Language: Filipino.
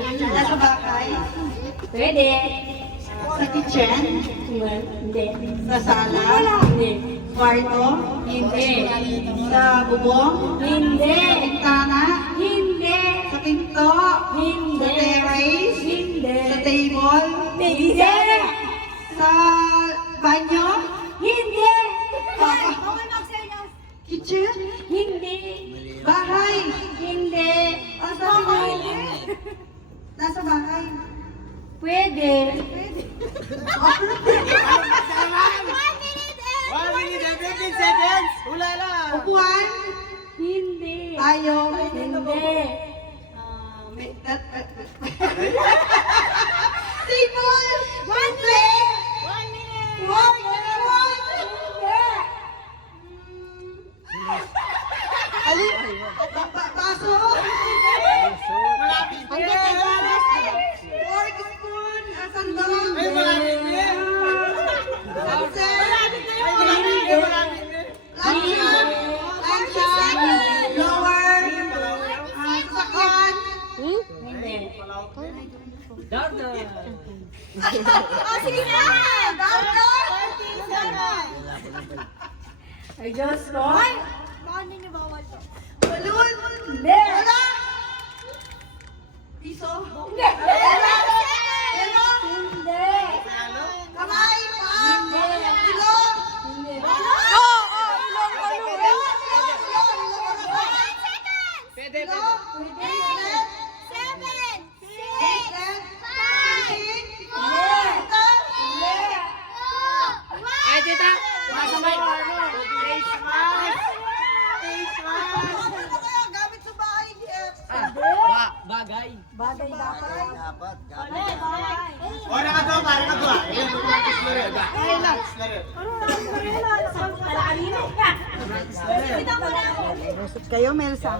Nasa bahay? Pwede. Sa kitchen? Hindi. Sa sala? Hindi. Kwarto? Hindi. Sa bubong? Hindi. Sa bintana? Hindi. Sa pinto? Hindi. Sa terrace? Hindi. Sa table? Hindi. Sa banyo? Hindi. Kitchen? Hindi. Bahay? Hindi. Asa bahay? Nasa bahay? Pwede. 1 minute and 15 seconds! Hula lang! Upuan? Hindi. Tayo? Hindi. Table? One minute! 1 minute! 1 minute! Alin? Baso? Malapit din! Fork, spoon? Sandok? Ay, malapit din! Sunset? Malapit din! Malapit din! Luncheon? Lower? Sasakyan? Hindi. Sige na! Downtown? Ay, Diyos ko. Balloon? Hindi. Wala? Piso? Hindi. Hello? Hindi. Kamay? Paa? Hindi. Ilong? Hindi. Pwede, Ilong? pwede. Ay, tita! Masamay! Face mask! Face mask! Gamit sa bahay, Jeff. Bagay! Bagay dapat. O, nakagawa pa, nakagawa. Ayan, practice na rin. Practice na rin. Kayo, Melsa.